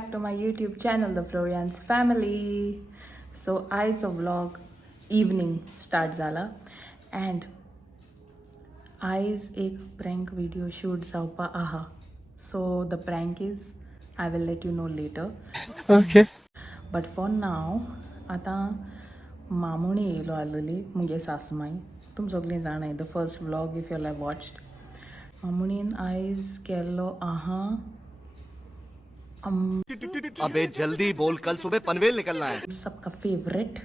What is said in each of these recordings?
back to my YouTube channel, The Florian's Family. So आयचो vlog evening start झाला and आयज एक prank video shoot जावपा आहा. So the prank is, I will let you know later. Okay. But for now, आता मामुणी येयलो आसलेली मुगे सासूमाई. तुम सगळीं जाणाय the first vlog if you have watched. मामुणीन आयज केल्लो आहा अबे जल्दी बोल, कल सुबह पनवेल निकलना है. सबका फेवरेट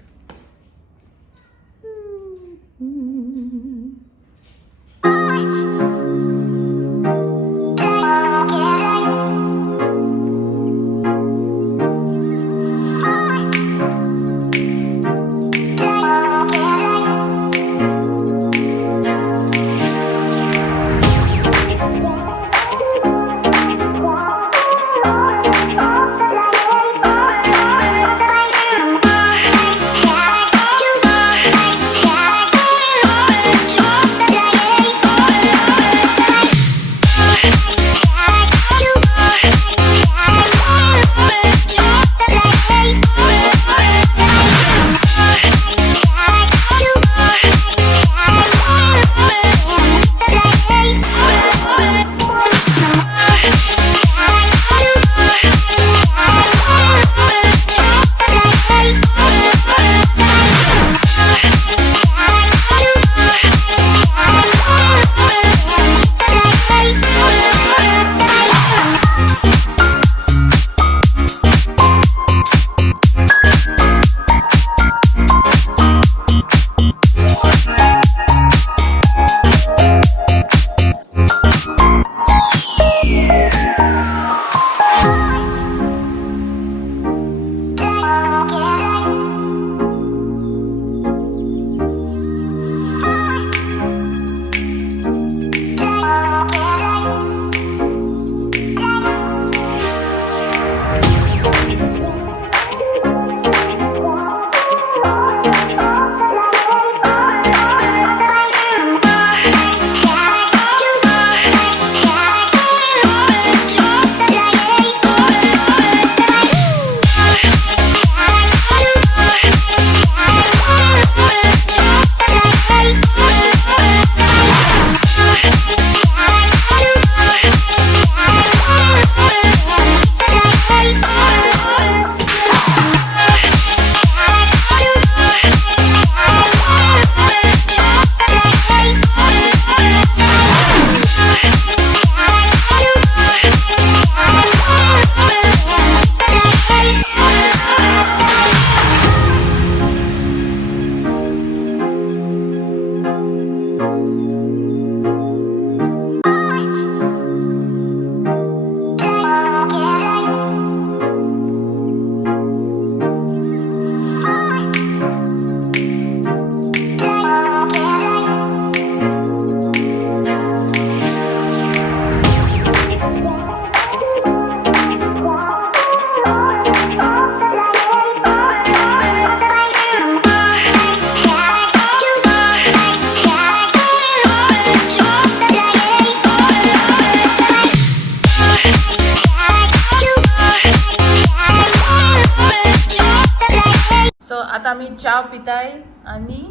आता आम्ही चाव पिताय आणि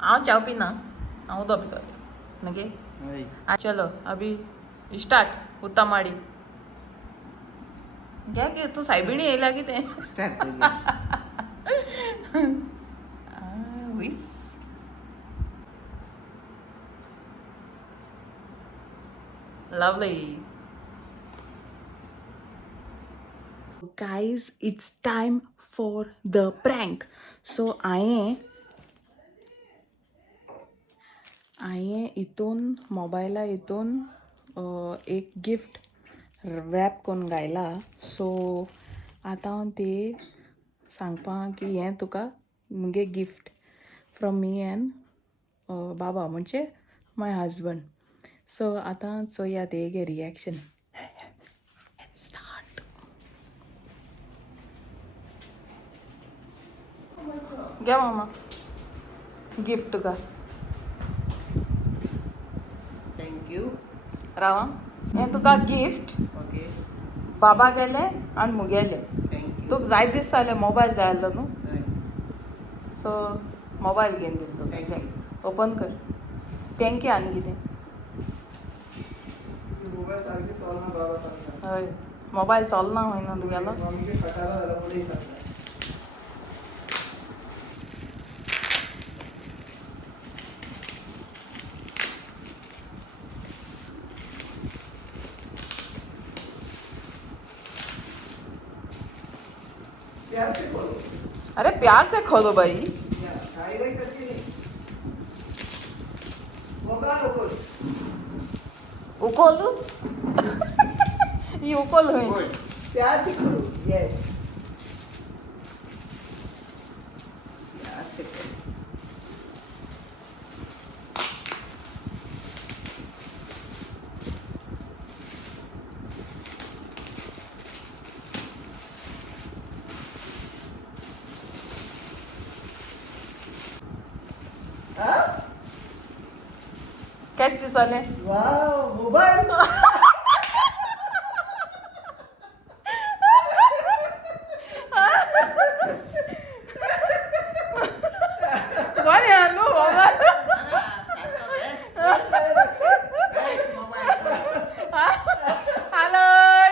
हांव चाव पिना हांव उदक पितलें नगे चलो अभी स्टार्ट उतामाडी घ्या गे तू सायबिणी येयला कितें वीस lovely guys, it's time for the prank. So हांवें हितून मोबायला हितून एक गिफ्ट रॅप करून घायला. सो आतां हांव ते सांगपा की हें तुका मुगे गिफ्ट फ्रॉम मी एंड बाबा म्हणजे माय हजबंड. सो आतां चोया तेगे रिएक्शन. घ्या मामा गिफ्ट तुका. Thank you. रावा हें तुका गिफ्ट Okay. बाबा गेले आनी मुगेले तुका जाय दिसताले मोबायल जाय आसलो न्हू सो मोबायल घेवन दिलो तुका ओपन कर थँक्यू आनी कितें हय मोबायल चलना खंय न्हू तुगेलो अरे प्यार से खोलो भाई उकोल ये उकोल हुई प्यार से करो यस प्यार से करो कैसे चले वाव मोबाईल बरे न्हू मोबायल हॅलो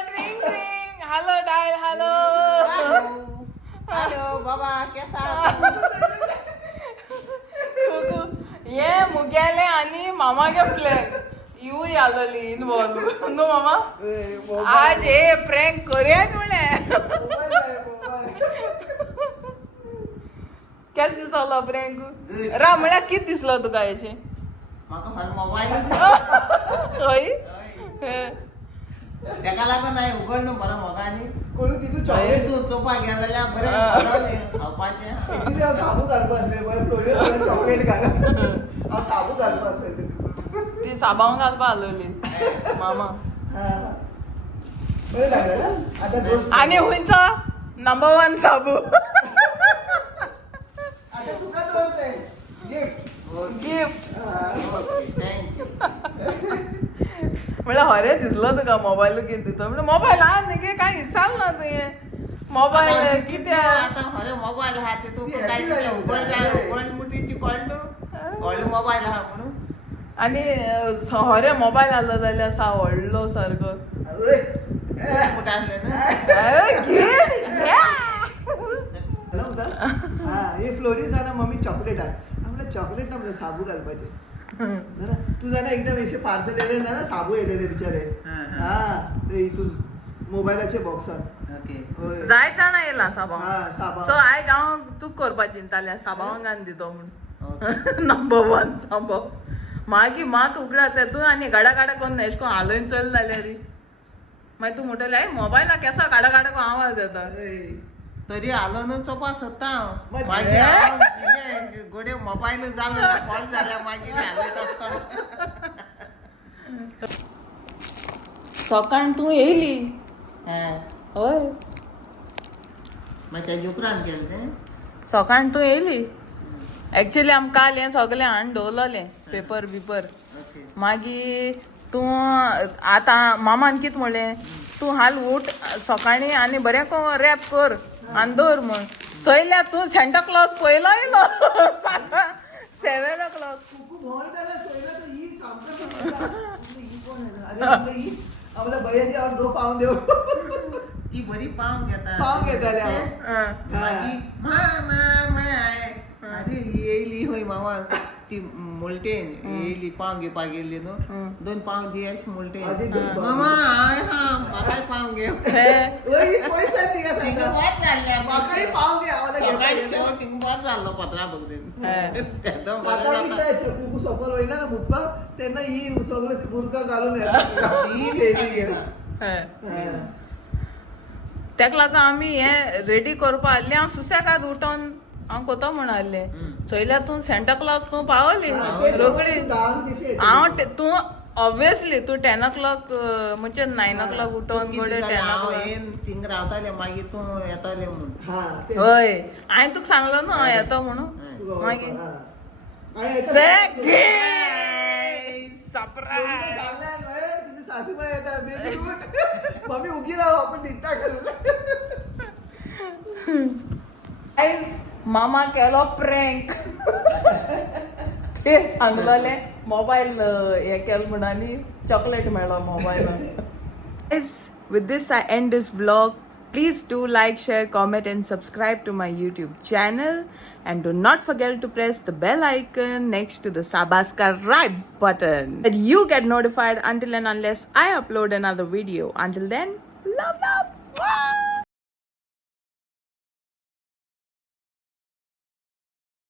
ट्रिंग ट्रिंग हॅलो डायल हॅलो हेलो बाबा कैसा ये मुगेले आनी मामागे प्लॅन यू आलोली इनवॉल्व न्हू मामा आज हे प्रँक करूया म्हणले केस दिसलो प्रँक रा म्हळ्यार कित दिसलो तुका हेचे म्हाका हर मोबाईल हय तेका लागून हांवें उगडलो बरो मोगानी करून तितू चॉकलेट तूं चोपा घे जाल्यार बरें खावपाचें एक्चुअली हांव साबू घालपा आसलें बरें फ्लोरियो चॉकलेट घाल हांव साबू घालपा आसलें ती साबांक घालपा आलोली मामा बरें लागलें ना आतां दोस्त आनी हुंयचो नंबर 1 साबू आतां तुका दोस्त गिफ्ट गिफ्ट थँक्यू म्हळ्यार हरे दिसलो तुका मोबायल घेवन दितो म्हणजे मोबायल आहा न्ही कांय विचार ना तुवें मोबायल कित्या आतां हरे मोबायल आहा तितून काय उगड मुठीची कळ्ळो व्हडलो मोबायल आहा म्हणून आनी हरे मोबायल आहलो जाल्यार सा व्हडलो सारको मुठांतले न्हू हे फ्लोरी जाणा मम्मी चॉकलेट हाड आपलं चॉकलेट ना आपलं साबू घालपाचे तू जाणा एकदम असे पार्सल येले ना साबू येलेले बिचारे हा ते इथून मोबाईलाचे बॉक्सात जाय जाणा येयला साबांग हा साबा सो आयज हांव तुका करपा चिंतालें साबांग घालन दितो म्हूण नंबर 1 साबो मागीर म्हाका उगडात तूं आनी गाडा गाडा कोन्न एश कोन्न हालोवन चल जाल्यार मागीर तूं म्हणटलें आय मोबायला केसो गाडा गाडा कोन्न आवाज येता तरी हालोवन चोपा सोदता हांव मागीर हांव गोडे मोबायल जालो कॉल जाल्या मागीर हालयता आसतना सकाळ तूं येयली हय मागीर तेजे उपरांत गेलें तें सकाळ तूं येयली एक्चुअली आमकां काल हें सगलें हाडून दवरलेलें पेपर बिपर मागीर तूं आतां मामान कितें म्हणलें तूं हाल उठ सकाळीं आनी बरें को रॅप कर आनी दवर म्हण चयल्या तूं सेंटा क्लॉज पयलो येयलो सकाळ 7 o'clock आपल्या भैयाची हांव 2 पाव देव ती बरी पाव घेताले अरे येयली होय मामा ती मोलटेन येयली पाव घेवपाक गेल्ली न्हू 2 पाव घे अशें मोलटेन मामा हाय हा म्हाकाय पाव घे पयसा तिका सांगता बोत जाल्ल्या म्हाकाय पाव घे सकाळी शेव तिंगा बोत जाल्लो पत्रा बगदेन कुकू सकल वयना ना मुतपाक तेन्ना ही सगळें बुरका घालून येता तेका लागून आमी हें रेडी करपा आसलें हांव सुसेगाद उठोन हांव कोतो म्हण आहलें चयल्यार तूं सेंटा क्लॉज तूं पावली रोखडी हांव तूं ऑब्वियसली तूं 10 o'clock म्हणजे 9 o'clock उठोन गोडे 10 o'clock थिंग रावताले मागीर तूं येताले म्हणून हय हांवें तुका सांगलो न्हू हांव येतो म्हणून मागीर सरप्रायज सासूबाई येता मम्मी उगी राव आपण निघता करू गाईज मामा केलो प्रँक ते सांगलोले मोबाईल हे केलो म्हणून चॉकलेट मेळ्ळो mobile. With this I end this vlog. Please do like, share, comment and subscribe to my YouTube channel. And do not forget to press the bell icon next to the subscribe button that you get notified until and unless I upload another video. Until then, love. Mwah!